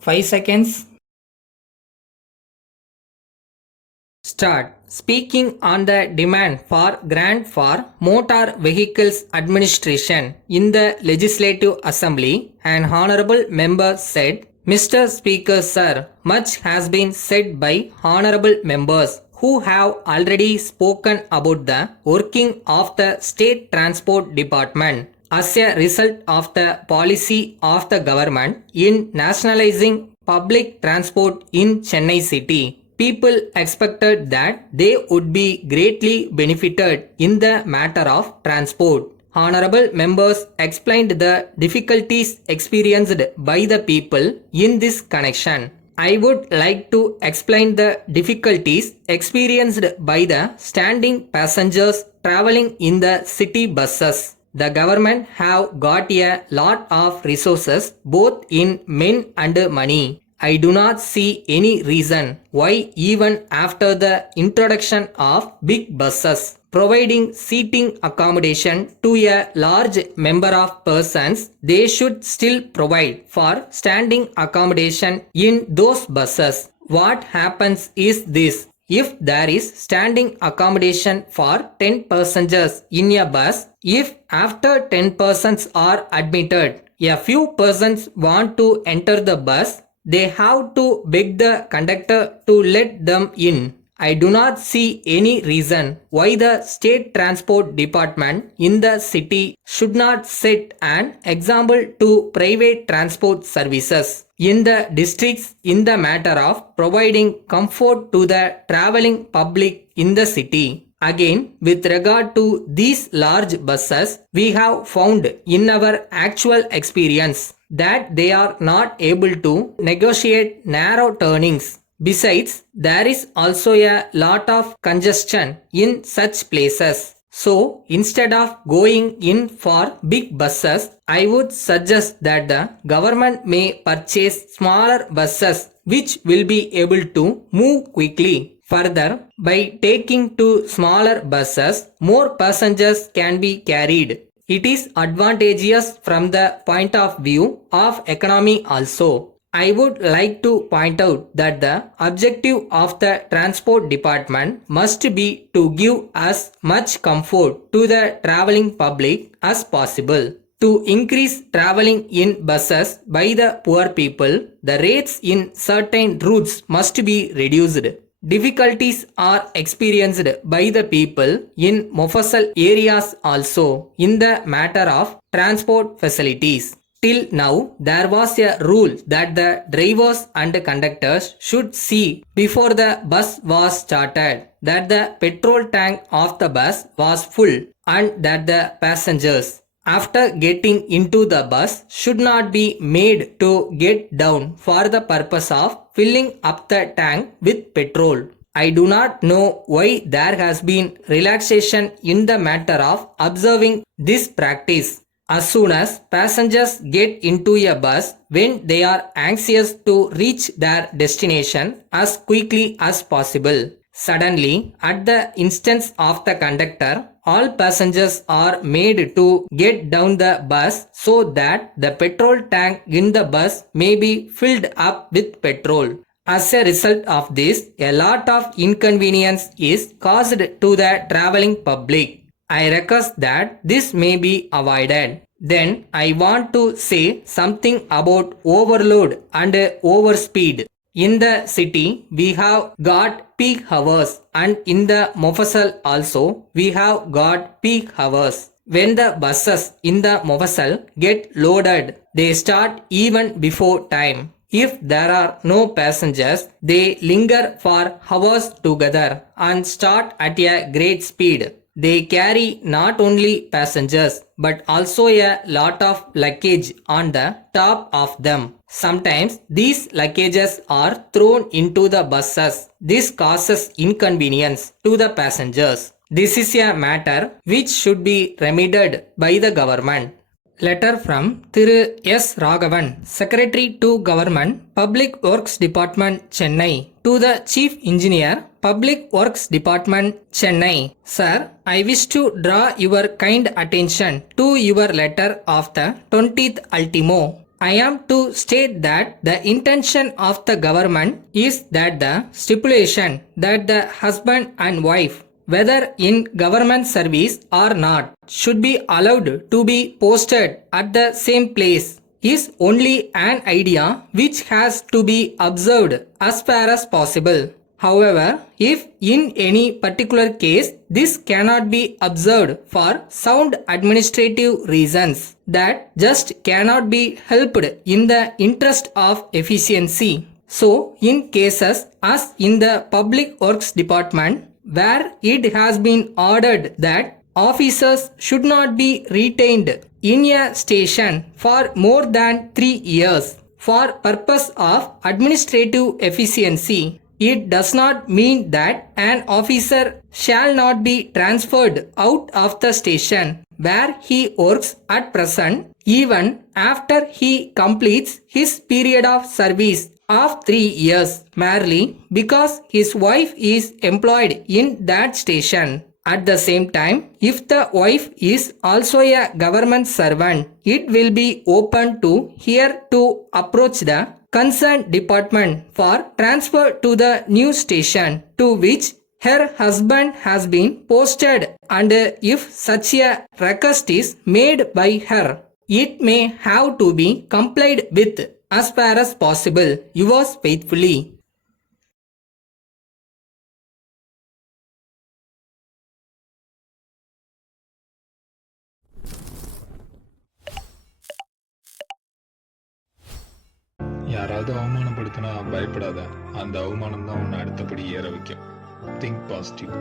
5 seconds. Start. Speaking on the demand for grant for Motor Vehicles Administration in the Legislative Assembly, an honorable member said, Mr. Speaker Sir, much has been said by honorable members who have already spoken about the working of the State Transport Department as a result of the policy of the government in nationalizing public transport in Chennai city. People expected that they would be greatly benefited in the matter of transport. Honorable members explained the difficulties experienced by the people in this connection. I would like to explain the difficulties experienced by the standing passengers traveling in the city buses. The government have got a lot of resources both in men and money. I do not see any reason why even after the introduction of big buses providing seating accommodation to a large number of persons, they should still provide for standing accommodation in those buses. What happens is this. If there is standing accommodation for 10 passengers in a bus, if after 10 persons are admitted, a few persons want to enter the bus, they have to beg the conductor to let them in. I do not see any reason why the state transport department in the city should not set an example to private transport services in the districts in the matter of providing comfort to the traveling public in the city. Again, with regard to these large buses, we have found in our actual experience that they are not able to negotiate narrow turnings. Besides, there is also a lot of congestion in such places. So, instead of going in for big buses, I would suggest that the government may purchase smaller buses which will be able to move quickly. Further, by taking two smaller buses, more passengers can be carried. It is advantageous from the point of view of economy also. I would like to point out that the objective of the transport department must be to give as much comfort to the traveling public as possible. To increase traveling in buses by the poor people, the rates in certain routes must be reduced. Difficulties are experienced by the people in Mofassal areas also in the matter of transport facilities. Till now, there was a rule that the drivers and conductors should see before the bus was started that the petrol tank of the bus was full and that the passengers after getting into the bus should not be made to get down for the purpose of filling up the tank with petrol. I do not know why there has been relaxation in the matter of observing this practice. As soon as passengers get into a bus when they are anxious to reach their destination as quickly as possible. Suddenly, at the instance of the conductor, all passengers are made to get down the bus so that the petrol tank in the bus may be filled up with petrol. As a result of this, a lot of inconvenience is caused to the traveling public. I request that this may be avoided. Then I want to say something about overload and overspeed. In the city, we have got peak hours, and in the Mofassal also, we have got peak hours. When the buses in the Mofassal get loaded, they start even before time. If there are no passengers, they linger for hours together and start at a great speed. They carry not only passengers but also a lot of luggage on the top of them. Sometimes these luggages are thrown into the buses. This causes inconvenience to the passengers. This is a matter which should be remedied by the government. Letter from Thiru S. Raghavan, Secretary to Government, Public Works Department, Chennai, to the Chief Engineer, Public Works Department, Chennai. Sir, I wish to draw your kind attention to your letter of the 20th ultimo. I am to state that the intention of the government is that the stipulation that the husband and wife, whether in government service or not, should be allowed to be posted at the same place is only an idea which has to be observed as far as possible. However, if in any particular case this cannot be observed for sound administrative reasons, that just cannot be helped in the interest of efficiency. So, in cases as in the Public Works Department, where it has been ordered that officers should not be retained in a station for more than 3 years for purpose of administrative efficiency, it does not mean that an officer shall not be transferred out of the station where he works at present even after he completes his period of service of 3 years merely because his wife is employed in that station. At the same time, if the wife is also a government servant, it will be open to her to approach the concerned department for transfer to the new station to which her husband has been posted, and if such a request is made by her, it may have to be complied with as far as possible. Yours faithfully. யாராவது அவமானப்படுத்தினா பயப்படாத. அந்த அவமானம் தான் உன்னை அடுத்தபடி ஏற வைக்கும். Think positive.